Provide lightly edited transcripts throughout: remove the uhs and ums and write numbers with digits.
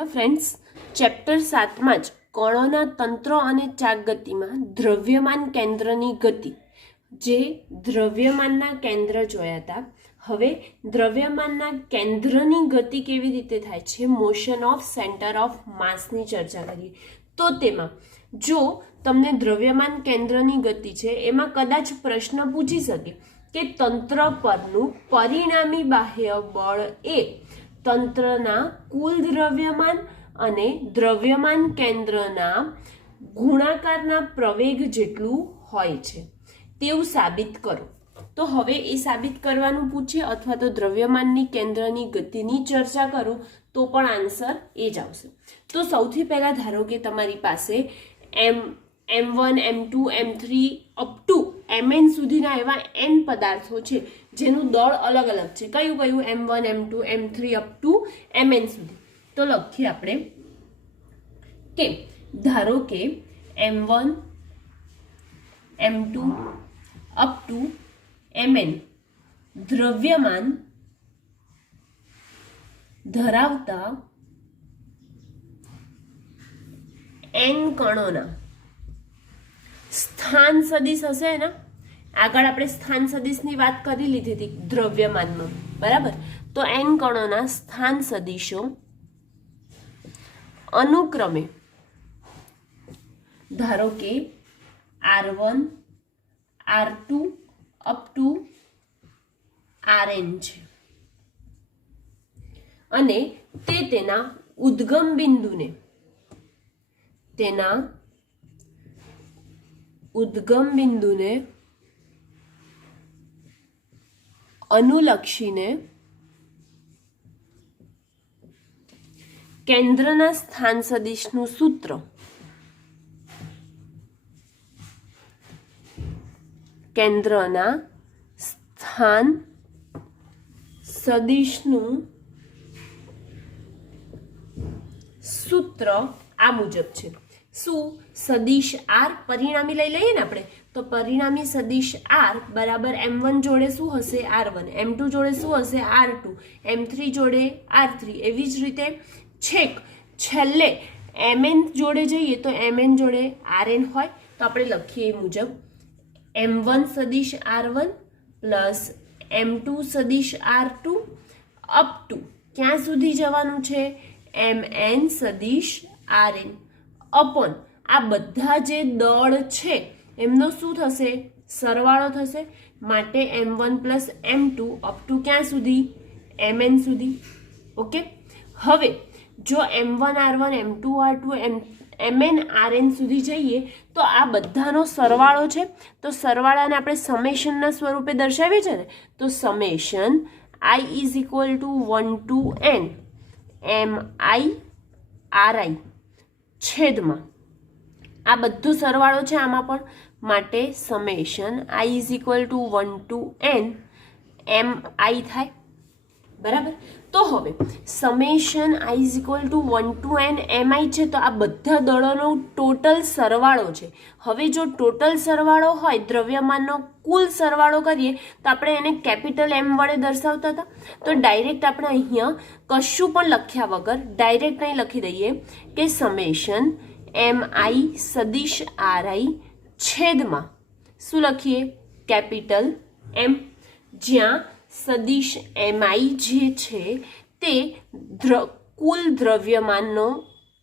તો friends, chapter 7માં જ કણોના તંત્ર અને ચાકગતિમાં દ્રવ્યમાન કેન્દ્રની ગતિ, જે દ્રવ્યમાનના કેન્દ્ર જોયા હતા. હવે દ્રવ્યમાનના કેન્દ્રની ગતિ કેવી રીતે થાય છે, મોશન ઓફ સેન્ટર ઓફ માસની ચર્ચા કરીએ. તો તેમાં જો તમને દ્રવ્યમાન કેન્દ્રની ગતિ છે, એમાં કદાચ પ્રશ્ન પૂછી શકે કે તંત્ર પરનું પરિણામી બાહ્ય બળ એ તંત્રના કુલ દ્રવ્યમાન અને દ્રવ્યમાન કેન્દ્રના ગુણાકારના પ્રવેગ જેટલું હોય છે તેવું સાબિત કરો. તો હવે એ સાબિત કરવાનું પૂછે અથવા તો દ્રવ્યમાનની કેન્દ્રની ગતિની ચર્ચા કરો તો પણ આન્સર એ જ આવશે. તો સૌથી પહેલાં ધારો કે તમારી પાસે M1, M2, M3 up to Mn સુધીના એવા n પદાર્થો છે જેનું દળ અલગ અલગ છે. કયું કયું? M1, M2, M3 up to Mn સુધી. તો લખીએ આપણે કે ધારો કે M1, M2 up to Mn દ્રવ્યમાન ધરાવતા n કણોના સ્થાન સદિશ હશે ને. આગળ આપણે સ્થાન સદિશની વાત કરી લીધી હતી દ્રવ્યમાનમાં, બરાબર. તો n કણોના સ્થાન સદિશો અનુક્રમે ધારો કે R1, R2 up to Rn છે અને તે તેના ઉદ્ગમ બિંદુને અનુલક્ષીને કેન્દ્રના સ્થાન સદિશનું સૂત્ર આ મુજબ છે. શું? સદિશ R પરિણામી લઈ લઈએ ને આપણે, તો પરિણામી સદિશ R બરાબર M1 જોડે શું હશે? R1. M2 જોડે શું હશે? R2. M3 જોડે R3. એવી જ રીતે છેલ્લે Mn જોડે જઈએ તો Mn જોડે Rn હોય. તો આપણે લખીએ એ મુજબ M1 સદિશ R1 પ્લસ M2 સદિશ R2 અપ ટુ ક્યાં સુધી જવાનું છે? Mn સદિશ Rn અપોન આ બધા જે દળ છે એમનો શું થશે? સરવાળો થશે. માટે M1 plus M2 up to ક્યાં સુધી? Mn સુધી. ઓકે. હવે જો M1 R1, M2 R2, Mn Rn સુધી જઈએ તો આ બધાનો સરવાળો છે. તો સરવાળાને આપણે સમેશનના સ્વરૂપે દર્શાવીએ છીએ ને, તો summation I is equal to 1 to n mi ri છેદમાં આ બધું સરવાળો છે આમાં પણ, માટે summation I is equal to 1 to n mi થાય, બરાબર. તો હવે summation I is equal to 1 to n mi છે, તો આ બધા દળોનો ટોટલ સરવાળો છે. હવે જો ટોટલ સરવાળો હોય, દ્રવ્યમાનનો કુલ સરવાળો કરીએ તો આપણે એને કેપિટલ M વડે દર્શાવતા હતા. તો ડાયરેક્ટ આપણે અહીંયા કશું પણ લખ્યા વગર ડાયરેક્ટ અહીં લખી દઈએ કે સમેશન mi સદિશ ri છેદમાં શું લખીએ? કેપિટલ M, જ્યાં સદિશ mi જે છે તે કુલ દ્રવ્યમાનનો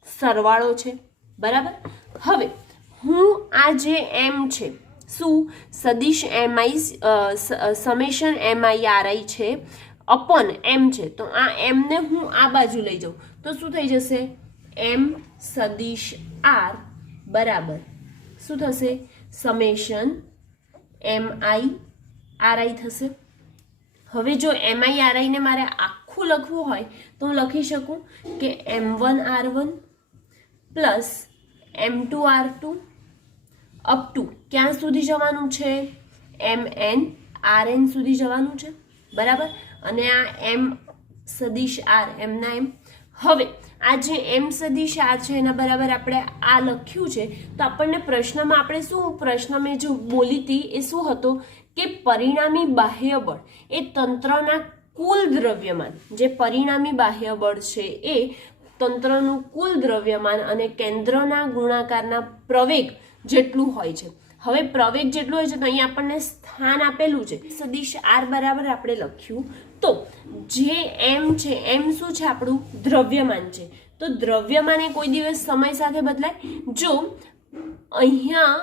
સરવાળો છે, બરાબર. હવે હું આ જે M છે, શું? સદિશ mi સમેશન mi ri છે અપોન M છે, તો આ M ને હું આ બાજુ લઈ જાઉં તો શું થઈ જશે? M સદિશ R બરાબર શું થશે? સમેશન mi ri થશે. હવે જો mi ri ને મારે આખું લખવું હોય તો હું લખી શકું કે M1 R1 plus M2 R2 up to ક્યાં સુધી જવાનું છે? Mn Rn સુધી જવાનું છે, બરાબર. અને આ M સદિશ R, એમના M. હવે આ જે M સદિશ R છે એના બરાબર આપણે આ લખ્યું છે. તો આપણને પ્રશ્નમાં આપણે શું પ્રશ્ન મેં જો બોલી હતી એ શું હતો કે પરિણામી બાહ્ય બળ એ તંત્રના કુલ દ્રવ્યમાન, જે પરિણામી બાહ્ય બળ છે એ તંત્રનું કુલ દ્રવ્યમાન અને કેન્દ્રના ગુણાકારના પ્રવેગ જેટલું હોય છે. હવે પ્રવેગ જેટલું હોય છે તો અહીંયા આપણને સ્થાન આપેલું છે. સદિશ r બરાબર આપણે લખ્યું તો જે m છે, m શું છે? આપણું દ્રવ્યમાન છે. તો દ્રવ્યમાન એ કોઈ દિવસ સમય સાથે બદલાય? જો અહીંયા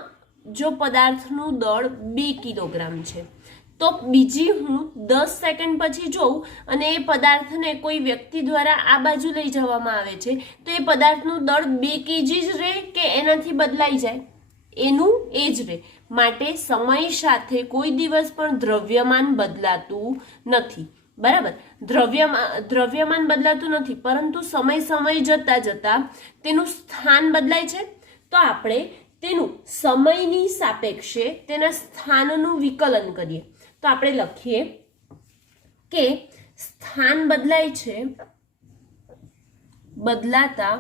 જો પદાર્થનું દળ 2 કિલોગ્રામ છે તો બીજી હું 10 સેકન્ડ પછી જોઉં અને એ પદાર્થને કોઈ વ્યક્તિ દ્વારા આ બાજુ લઈ જવામાં આવે છે તો એ પદાર્થનું દળ 2 kg જ રહે કે એનાથી બદલાઈ જાય? એનું એ જ રહે. માટે સમય સાથે કોઈ દિવસ પણ દ્રવ્યમાન બદલાતું નથી. બરાબર, દ્રવ્યમાન બદલાતું નથી, પરંતુ સમય જતા જતા તેનું સ્થાન બદલાય છે. તો આપણે તેનું સમયની સાપેક્ષે તેના સ્થાનનું વિકલન કરીએ તો આપણે લખીએ કે સ્થાન બદલાય છે, બદલાતા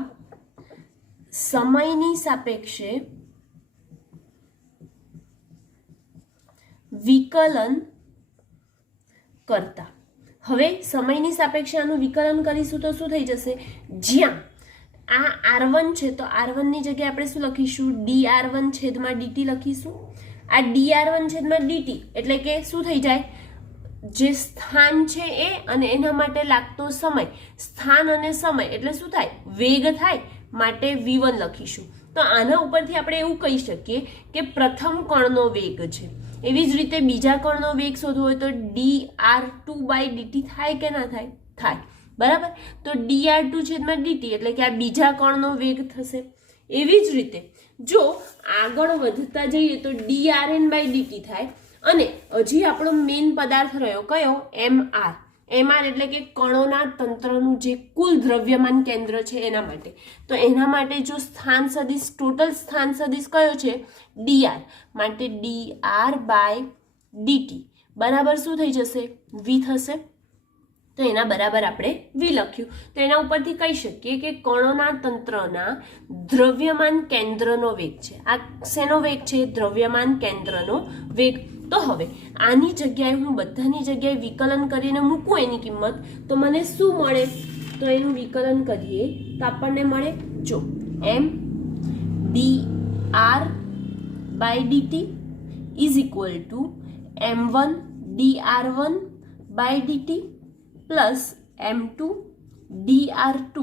સમયની સાપેક્ષે વિકલન કરતા. હવે સમયની સાપેક્ષે આનું વિકલન કરીશું તો શું થઈ જશે? જ્યાં આ r1 છે તો r1 ની જગ્યાએ આપણે શું લખીશું? dr1 છેદમાં dt લખીશું. આ dr1 છેદમાં dt એટલે કે શું થઈ જાય? જે સ્થાન છે એ અને એના માટે લાગતો સમય, સ્થાન અને સમય એટલે શું થાય? વેગ થાય. માટે v1 લખીશું. તો આના ઉપરથી આપણે એવું કહી શકીએ કે પ્રથમ કણનો વેગ છે. એવી જ રીતે બીજા કણનો વેગ શોધવો હોય તો dr2/dt થાય કે ના થાય? થાય. બરાબર, તો dr2 છેદમાં dt એટલે કે આ બીજા કણનો વેગ થશે. એવી જ રીતે જો આગળ વધતા જઈએ તો drn/dt થાય અને હજી આપણો મેઇન પદાર્થ રહ્યો કયો? mr એટલે કે કણોના તંત્રનું જે કુલ દ્રવ્યમાન કેન્દ્ર છે એના માટે. તો એના માટે જો સ્થાન સદિશ, ટોટલ સ્થાન સદિશ કયો છે? dr. માટે dr/dt બરાબર શું થઈ જશે? v થશે. તો એના બરાબર આપણે v લખ્યું. તો એના ઉપરથી કહી શકીએ કે કણોના તંત્રના દ્રવ્યમાન કેન્દ્રનો વેગ છે. આ શેનો વેગ છે? દ્રવ્યમાન કેન્દ્રનો વેગ. તો હવે આની જગ્યાએ હું બધાની જગ્યાએ વિકલન કરીને મૂકું એની કિંમત તો મને શું મળે? તો એનું વિકલન કરીએ તો આપણને મળે જો m dr/dt is equal two m1 dr1/dt plus m2 dr2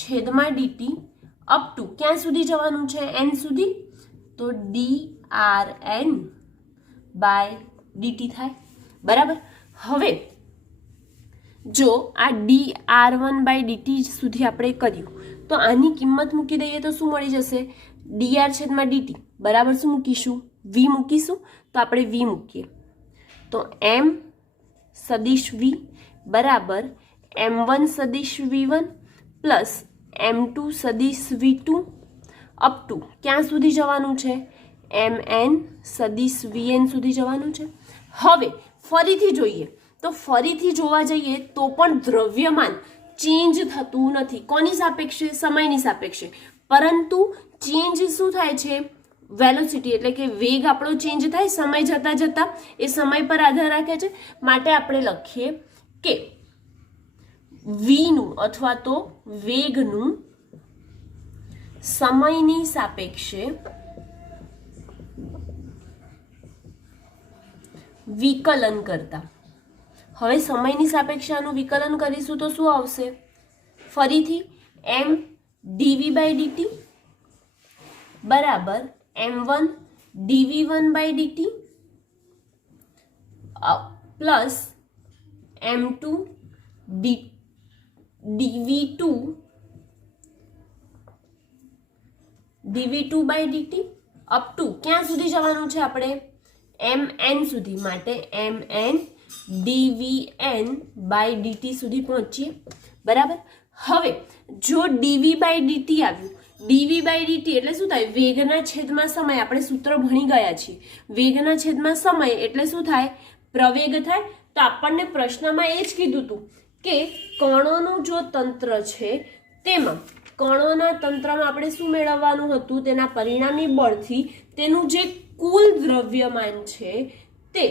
છેદમાં dt અપ ટુ ક્યાં સુધી જવાનું છે? n સુધી. તો drn/dt થાય. બરાબર, હવે જો આ dr1/dt સુધી આપણે કર્યું તો આની કિંમત મૂકી દઈએ તો શું મળી જશે? dr છેદમાં dt બરાબર શું મૂકીશું? v મૂકીશું. તો આપણે v મૂકીએ તો m સદિશ v બરાબર m1 સદિશ v1 પ્લસ m2 સદિશ v2 અપ ટુ ક્યાં સુધી જવાનું છે? mn સદિશ vn સુધી જવાનું છે. હવે ફરીથી જોઈએ તો ફરીથી જોવા જઈએ તો પણ દ્રવ્યમાન ચેન્જ થતું નથી. કોની સાપેક્ષે? સમયની સાપેક્ષે. પરંતુ ચેન્જ શું થાય છે? વેલોસિટી એટલે કે વેગ આપણો ચેન્જ થાય સમય જતા જતા, એ સમય પર આધાર રાખે છે. માટે આપણે લખીએ કે વીનું અથવા તો વેગનું સમયની સાપેક્ષે વિકલન કરતા. હવે સમયની સાપેક્ષે આનું વિકલન કરીશું તો શું આવશે? ફરીથી m dv/dt બરાબર m1 dv1/dt plus m2 dv2/dt up to ક્યાં સુધી જવાનું છે આપણે? mn સુધી. માટે mn dvn/dt સુધી પહોંચીએ. બરાબર, હવે જો dv/dt આવ્યું, dv/dt એટલે શું થાય? વેગના છેદમાં સમય. આપણે સૂત્ર ભણી ગયા છીએ. વેગના છેદમાં સમય એટલે શું થાય? પ્રવેગ થાય. તો આપણને પ્રશ્નમાં એ જ કીધું હતું કે કણોનું જો તંત્ર છે તેમાં કણોના તંત્રમાં આપણે શું મેળવવાનું હતું? તેના પરિણામી બળથી તેનું જે કુલ દ્રવ્યમાન છે તે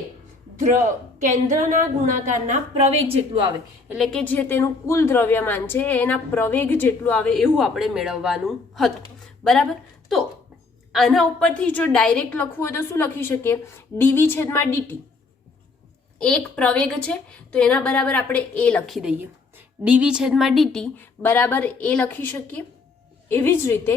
કેન્દ્રના ગુણાકારના પ્રવેગ જેટલું આવે, એટલે કે જે તેનું કુલ દ્રવ્યમાન છે એના પ્રવેગ જેટલું આવે એવું આપણે મેળવવાનું હતું. બરાબર. તો આના ઉપરથી જો ડાયરેક્ટ લખવું હોય તો શું લખી શકીએ? ડીવી છેદમાં ડીટી એક પ્રવેગ છે તો એના બરાબર આપણે એ લખી દઈએ. ડીવી છેદમાં ડીટી બરાબર એ લખી શકીએ. એવી જ રીતે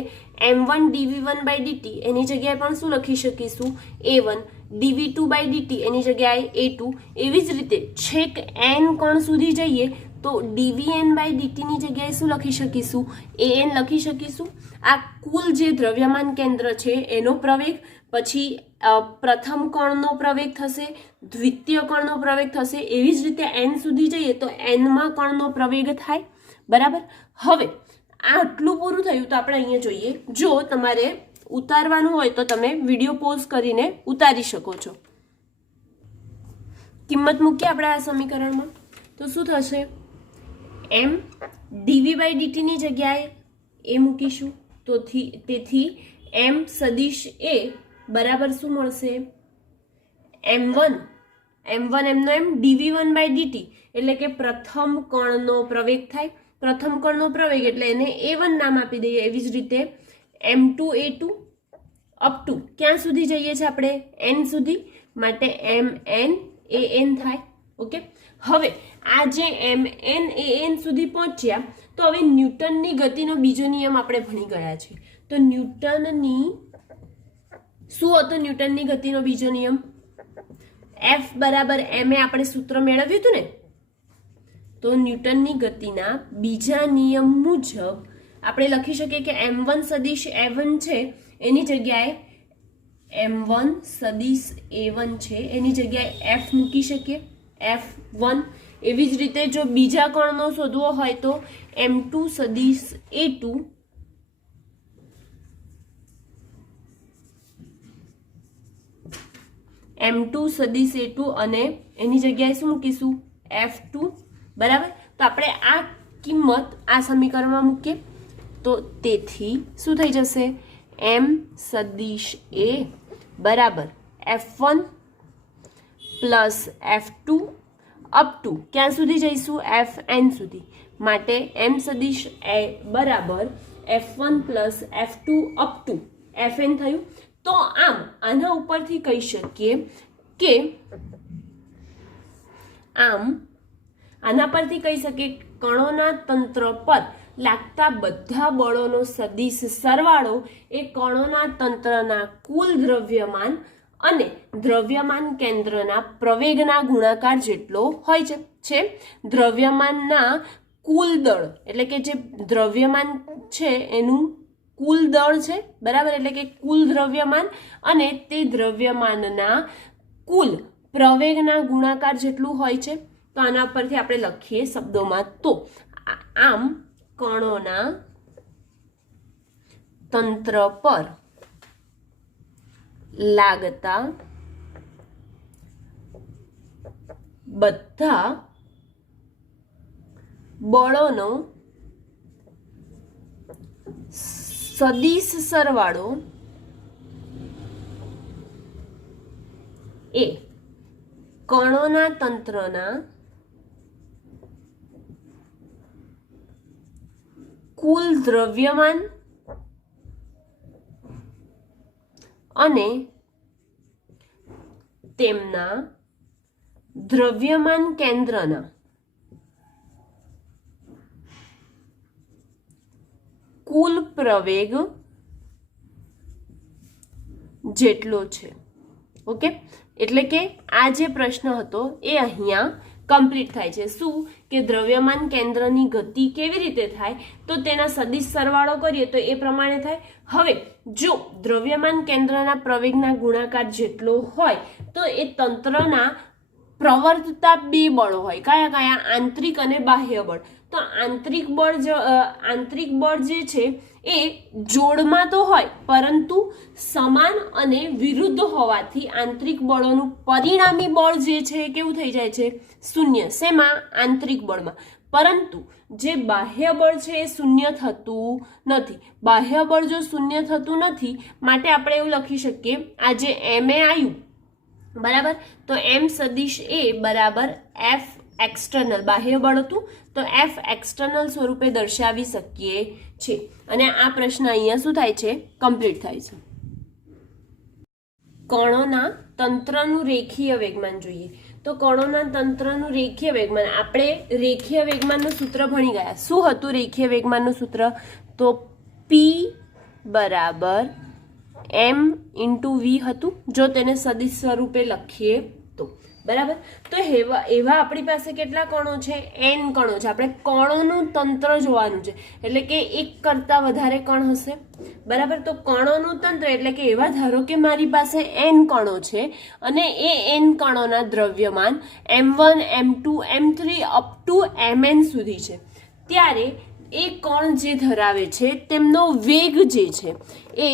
m1 dv1 બાય ડીટી એની જગ્યાએ પણ શું લખી શકીશું? a1 dv2 બાય ડીટી એની જગ્યાએ a2. એવી જ રીતે છેક n કોણ સુધી જઈએ તો dvn બાય ડીટીની જગ્યાએ શું લખી શકીશું? an લખી શકીશું. આ કુલ જે દ્રવ્યમાન કેન્દ્ર છે એનો પ્રવેગ, પછી પ્રથમ કણનો પ્રવેગ થશે, દ્વિતીય કણનો પ્રવેગ થશે. એવી જ રીતે n સુધી જઈએ તો n માં કણનો પ્રવેગ થાય. બરાબર. હવે આ આટલું પૂરું થયું તો આપણે અહીંયા જોઈએ. જો તમારે ઉતારવાનું હોય તો તમે વિડીયો પોઝ કરીને ઉતારી શકો છો. કિંમત મૂકીએ આપણે આ સમીકરણમાં તો શું થશે? m dv બાય ડીટીની જગ્યાએ એ મૂકીશું તો તેથી m સદિશ a બરાબર શું મળશે? m1 એમનો એમ dv1 બાય ડીટી એટલે કે પ્રથમ કણનો પ્રવેગ થાય. પ્રથમ કણનો પ્રવેગ એટલે એને a1 નામ આપી દઈએ. એવી જ રીતે m2 a2 અપ ટુ ક્યાં સુધી જઈએ છીએ આપણે? n સુધી, માટે mn an થાય. ઓકે. હવે આ જે mn an સુધી પહોંચ્યા તો હવે ન્યૂટનની ગતિનો બીજો નિયમ આપણે ભણી ગયા છે. તો ન્યૂટનની શું હતો? ન્યૂટનની ગતિનો બીજો નિયમ F બરાબર ma આપણે સૂત્ર મેળવ્યું હતું ને. તો ન્યૂટનની ગતિના બીજા નિયમ મુજબ આપણે લખી શકીએ કે m1 સદિશ a1 છે એની જગ્યાએ m1 સદિશ a1 છે એની જગ્યાએ f મૂકી શકીએ, f1. એવી જ રીતે જો બીજા કણનો શોધવો હોય તો m2 સદિશ a2 m2 સદિશ a2 અને એની જગ્યાએ શું મૂકીશું? f2. બરાબર. તો આપણે આ કિંમત આ સમીકરણમાં મૂકીએ તો તેથી શું થઈ જશે? m સદિશ a બરાબર f1 plus f2 up to ક્યાં સુધી જઈશું? fn સુધી, માટે m સદિશ a બરાબર f1 plus f2 up to fn થયું. તો આમ આના ઉપરથી કહી શકીએ કે આના પરથી કહી શકીએ કણોના તંત્ર પર લાગતા બધા બળોનો સદિશ સરવાળો એ કણોના તંત્રના કુલ દ્રવ્યમાન અને દ્રવ્યમાન કેન્દ્રના પ્રવેગના ગુણાકાર જેટલો હોય છે. દ્રવ્યમાનના કુલ દળ એટલે કે જે દ્રવ્યમાન છે એનું કુલ દળ છે. બરાબર. એટલે કે કુલ દ્રવ્યમાન અને તે દ્રવ્યમાનના કુલ પ્રવેગના ગુણાકાર જેટલું હોય છે. તો આના પરથી આપણે લખીએ શબ્દોમાં તો આમ કણોના તંત્ર પર લાગતા બધા બળોનો સદિશ સરવાળો એ કણોના તંત્રના કુલ દ્રવ્યમાન અને તેમના દ્રવ્યમાન કેન્દ્રના કુલ પ્રવેગ જેટલો છે. ઓકે. એટલે કે આ જે પ્રશ્ન હતો એ અહીંયા કમ્પ્લીટ થાય છે. શું કે દ્રવ્યમાન કેન્દ્રની ગતિ કેવી રીતે થાય? તો તેના સદિશ સરવાળો કરીએ તો એ પ્રમાણે થાય. હવે જો દ્રવ્યમાન કેન્દ્રના પ્રવેગના ગુણાકાર જેટલો હોય તો એ તંત્રના પ્રવર્તતા બે બળો હોય. કયા કયા? આંતરિક અને બાહ્ય બળ. તો આંતરિક બળ જે છે એ જોડમાં તો હોય પરંતુ સમાન અને વિરુદ્ધ હોવાથી આંતરિક બળોનું પરિણામી બળ જે છે એ કેવું થઈ જાય છે? શૂન્ય. શેમાં? આંતરિક બળમાં. પરંતુ જે બાહ્ય બળ છે એ શૂન્ય થતું નથી. બાહ્ય બળ જો શૂન્ય થતું નથી માટે આપણે એવું લખી શકીએ આ જે ma આવ્યું બરાબર. તો એમ સદિશ એ બરાબર એફ એક્સટર્નલ બાહ્ય બળ હતું, તો એફ એક્સટર્નલ સ્વરૂપે દર્શાવી શકીએ છીએ. અને આ પ્રશ્ન અહીંયા શું થાય છે, કમ્પ્લીટ થાય છે. કણોના તંત્રનું રેખીય વેગમાન જોઈએ. તો કણોના તંત્રનું રેખીય વેગમાન, આપણે રેખીય વેગમાનનું સૂત્ર ભણી ગયા. શું હતું રેખીય વેગમાનનું સૂત્ર? તો પી બરાબર એમ ઇન્ટુ વી હતું, જો તેને સદિશ સ્વરૂપે લખીએ તો. બરાબર. તો એવા આપણી પાસે કેટલા કણો છે? એન કણો છે. આપણે કણોનું તંત્ર જોવાનું છે, એટલે કે એક કરતાં વધારે કણ હશે. બરાબર. તો કણોનું તંત્ર એટલે કે એવા, ધારો કે મારી પાસે એન કણો છે અને એ એન કણોના દ્રવ્યમાન m1 m2 m3 up to mn સુધી છે, ત્યારે એ કણ જે ધરાવે છે તેમનો વેગ જે છે એ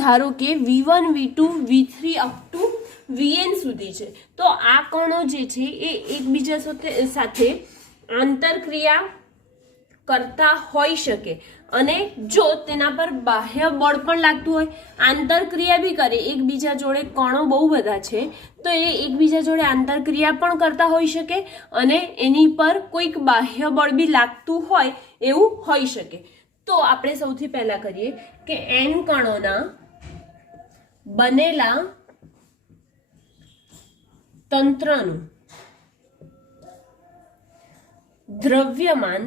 ધારો કે v1 v2 v3 up to vn સુધી છે. તો આ કણો જે છે એ એકબીજા સાથે આંતરક્રિયા કરતા હોઈ શકે, અને જો તેના પર બાહ્ય બળ પણ લાગતું હોય, આંતરક્રિયા બી કરે, એકબીજા જોડે કણો બહુ બધા છે તો એ એકબીજા જોડે આંતરક્રિયા પણ કરતા હોઈ શકે અને એની પર કોઈક બાહ્ય બળ બી લાગતું હોય એવું હોઈ શકે. તો આપણે સૌથી પહેલા કરીએ કે એન કણોના બનેલા તંત્રનું દ્રવ્યમાન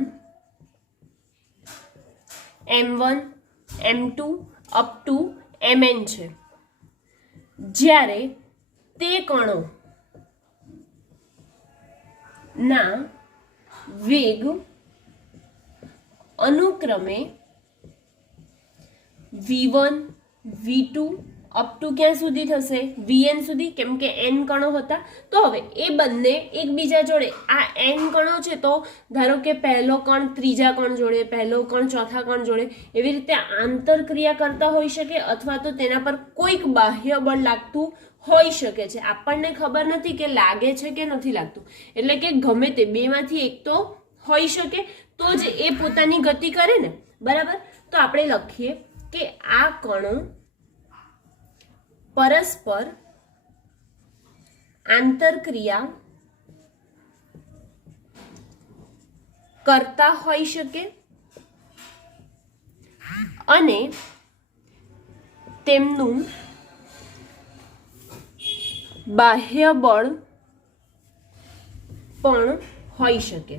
m1 m2 up to mn છે, જ્યારે તે કણો ના વેગ અનુક્રમે v1 v2 અપ ટુ ક્યાં સુધી થશે? vn સુધી, કેમ કે n કણો હતા. તો હવે એ બંને એકબીજા જોડે, આ n કણો છે તો ધારો કે પહેલો કણ ત્રીજા કણ જોડે, પહેલો કણ ચોથા કણ જોડે, એવી રીતે આંતરક્રિયા કરતા હોઈ શકે, અથવા તો તેના પર કોઈક બાહ્ય બળ લાગતું હોઈ શકે છે. આપણને ખબર નથી કે લાગે છે કે નથી લાગતું, એટલે કે ગમે તે બેમાંથી એક તો હોઈ શકે, તો જ એ પોતાની ગતિ કરે ને. બરાબર. તો આપણે લખીએ કે આ કણો પરસ્પર આંતરક્રિયા કરતા હોઈ શકે અને તેમનું બાહ્ય બળ પણ હોઈ શકે.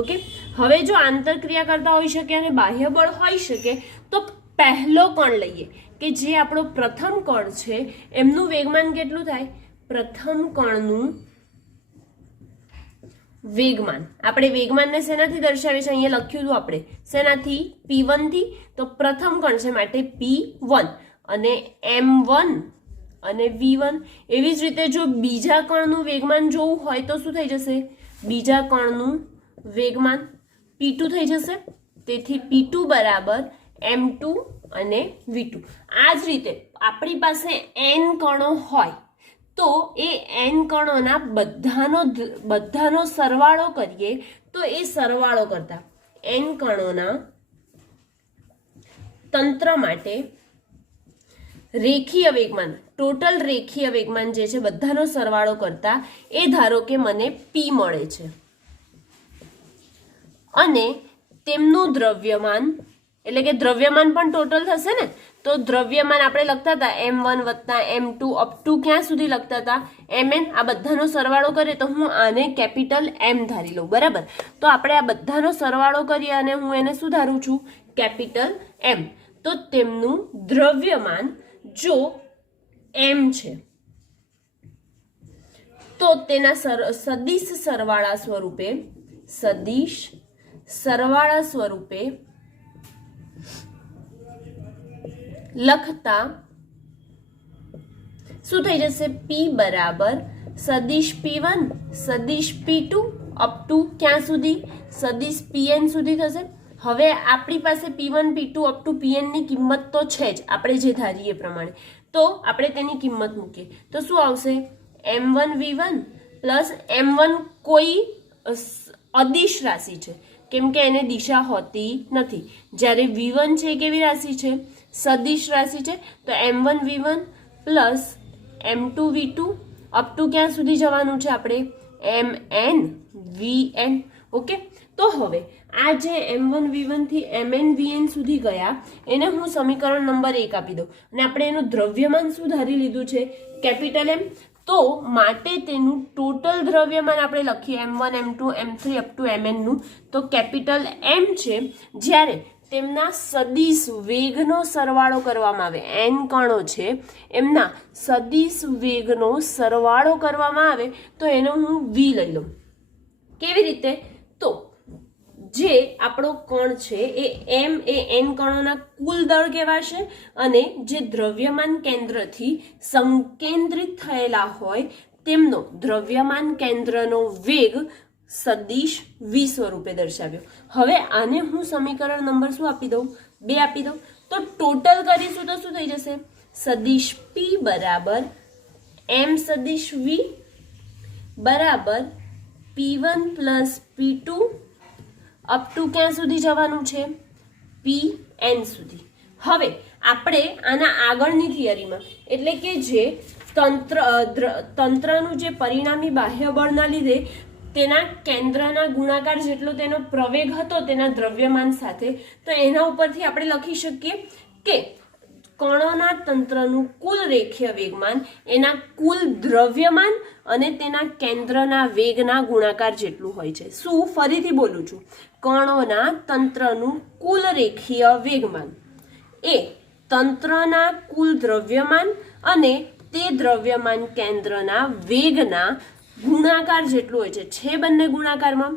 ઓકે. હવે જો આંતરક્રિયા કરતા હોઈ શકે અને બાહ્ય બળ હોઈ શકે, તો પહેલો કણ લઈએ કે જે આપણો પ્રથમ કણ છે, એમનું વેગમાન કેટલું થાય? પ્રથમ કણનું વેગમાન, આપણે વેગમાનને શેનાથી દર્શાવીએ છીએ? અહીંયા લખ્યું હતું આપણે, શેનાથી? p1 થી. તો પ્રથમ કણ છે માટે p1 અને m1 અને v1. એવી જ રીતે જો બીજા કણનું વેગમાન જોવું હોય તો શું થઈ જશે? બીજા કણનું વેગમાન p2 થઈ જશે. તેથી p2 બરાબર m2 અને v2. આ જ રીતે આપણી પાસે n કણો હોય તો એ n કણોના બધાનો સરવાળો કરીએ, તો એ સરવાળો કરતા n કણોના તંત્ર માટે રેખીય વેગમાન, ટોટલ રેખીય વેગમાન જે છે બધાનો સરવાળો કરતા એ ધારો કે મને p મળે છે, અને તેમનું દ્રવ્યમાન, એટલે કે દ્રવ્યમાન પણ ટોટલ થશે ને. તો દ્રવ્યમાન આપણે લખતા હતા m1 વત્તા m2 અપ ટુ ક્યાં સુધી લખતા હતા? mn. આ બધાનો સરવાળો કરીએ તો હું આને કેપિટલ m ધારી લઉં. બરાબર. તો આપણે આ બધાનો સરવાળો કરીએ અને હું એને શું ધારું છું? Capital m. તો તેમનું દ્રવ્યમાન જો m છે તો તેના સદિશ સરવાળા સ્વરૂપે લખતા શું થઈ જશે? p બરાબર સદિશ p1 સદિશ p2 અપ ટુ ક્યાં સુધી? સદિશ pn સુધી થશે. હવે આપણી પાસે p1 p2 up to pn ની કિંમત તો છે જ, આપણે જે ધારીએ પ્રમાણે. તો આપણે તેની કિંમત મૂકીએ તો શું આવશે? m1 v1 પ્લસ m1 કોઈ અદિશ રાશિ છે, કેમ કે એને દિશા હોતી નથી. જ્યારે v1 છે કેવી રાશિ છે? સદિશ રાશિ છે. તો m1 v1 plus m2 v2 up to ક્યાં સુધી જવાનું છે આપણે mn vn. ઓકે, તો હવે આ જે m1 v1 થી mn vn સુધી ગયા એને હું સમીકરણ નંબર 1 આપી દઉં અને આપણે એનું દ્રવ્યમાન શું ધારી લીધું છે કેપિટલ M. તો માટે તેનું ટોટલ દ્રવ્યમાન આપણે લખીએ m1 m2 m3 up to mn નું. તો કેપિટલ M છે જ્યારે તેમના સદિશ વેગનો સરવાળો કરવામાં આવે, n કણો છે એમના સદિશ વેગનો સરવાળો કરવામાં આવે તો એનો હું v લઈ લઉં. કેવી રીતે? તો જે આપણો કણ છે એ m એ n કણોના કુલ દળ કહેવાશે અને જે દ્રવ્યમાન કેન્દ્રથી સંકેન્દ્રિત થયેલા હોય તેમનો દ્રવ્યમાન કેન્દ્રનો વેગ સદિશ v સ્વરૂપે દર્શાવ્યો. હવે આને હું સમીકરણ નંબર શું આપી દઉં? 2 આપી દઉં. તો ટોટલ કરીશું તો શું થઈ જશે? સદિશ p બરાબર m સદિશ v બરાબર p1 plus p2 up to ક્યાં સુધી જવાનું છે? pn સુધી. હવે આપણે આના આગળની થિયરીમાં એટલે કે જે તંત્રનું જે પરિણામી બાહ્ય બળના લીધે તેના કેન્દ્રના ગુણાકાર જેટલો તેનો પ્રવેગ હતો તેના દ્રવ્યમાન સાથે, તો એના ઉપરથી આપણે લખી શકીએ કે કણોના તંત્રનું કુલ રેખીય વેગમાન એના કુલ દ્રવ્યમાન અને તેના કેન્દ્રના વેગના ગુણાકાર જેટલું હોય છે. શું? ફરીથી બોલું છું, કણોના તંત્રનું કુલ રેખીય વેગમાન એ તંત્રના કુલ દ્રવ્યમાન અને તે દ્રવ્યમાન કેન્દ્રના વેગના ગુણાકાર જેટલું હોય છે બંને ગુણાકારમાં.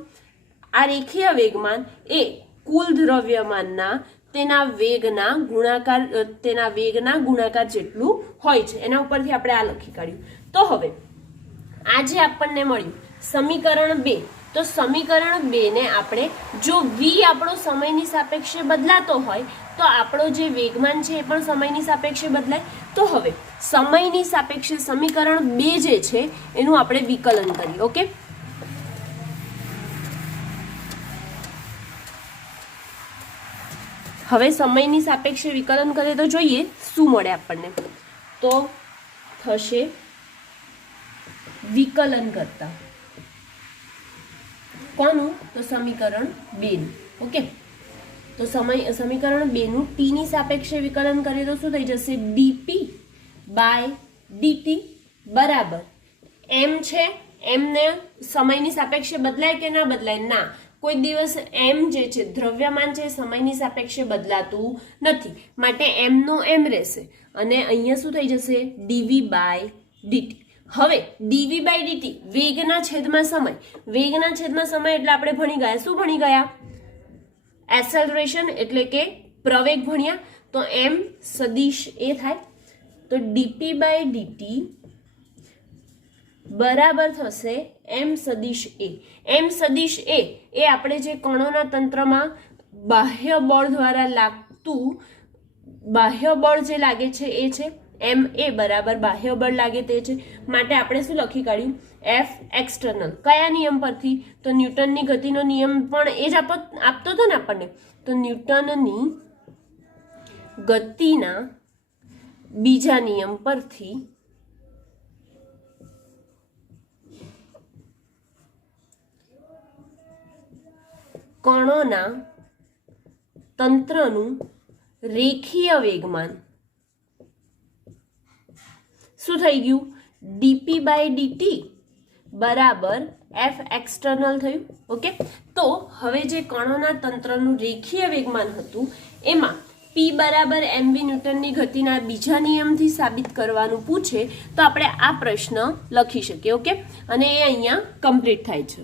આ રેખીય વેગમાન એ કુલ દ્રવ્યમાનના તેના વેગના ગુણાકાર જેટલું હોય છે. એના ઉપરથી આપણે આ લખી કાઢ્યું. તો હવે આ જે આપણને મળ્યું સમીકરણ 2, તો સમીકરણ 2 ને આપણે જો v આપણો સમયની સાપેક્ષે બદલાતો હોય તો આપણો જે વેગમાન છે એ પણ સમયની સાપેક્ષે બદલાય. તો હવે સમયની સાપેક્ષે સમીકરણ 2 જે છે એનું આપણે વિકલન કરીએ. ઓકે, હવે સમયની સાપેક્ષે વિકલન કરીએ તો જોઈએ શું મળે આપણને. તો થશે વિકલન કરતા કોનું? તો સમીકરણ 2 નું. ઓકે, તો સમીકરણ 2 નું t ની સાપેક્ષે વિકલન કરીએ તો શું થઈ જશે? dp બાય dt બરાબર m છે. m ને સમયની સાપેક્ષે બદલાય કે ના બદલાય? ના, કોઈ દિવસ m જે છે દ્રવ્યમાન છે સમયની સાપેક્ષે બદલાતું નથી, માટે m નો m રહેશે અને અહીંયા શું થઈ જશે? dv by dt. હવે dv બાય dt વેગના છેદમાં સમય એટલે આપણે ભણી ગયા. શું ભણી ગયા? એસેલરેશન એટલે કે પ્રવેગ ભણ્યા. તો m સદિશ a થાય. તો dp બાય dt બરાબર થશે m સદિશ a. m સદિશ a એ આપણે જે કણોના તંત્રમાં બાહ્ય બળ દ્વારા લાગતું બાહ્ય બળ જે લાગે છે એ છે. m a બરાબર બાહ્ય બળ લાગે તે છે, માટે આપણે શું લખી કાઢ્યું? f external. કયા નિયમ પરથી? તો ન્યૂટનની ગતિનો નિયમ પણ એ જ આપતો હતો ને આપણને. તો ન્યૂટનની ગતિના બીજા નિયમ પરથી કણોના તંત્રનું રેખીય વેગમાન શું થઈ ગયું? dp બાય dt બરાબર f એક્સટર્નલ થયું. ઓકે, તો હવે જે કણોના તંત્રનું રેખીય વેગમાન હતું એમાં p બરાબર mv ન્યૂટનની ગતિના બીજા નિયમથી સાબિત કરવાનું પૂછે તો આપણે આ પ્રશ્ન લખી શકીએ. ઓકે, અને એ અહીંયા કમ્પ્લીટ થાય છે.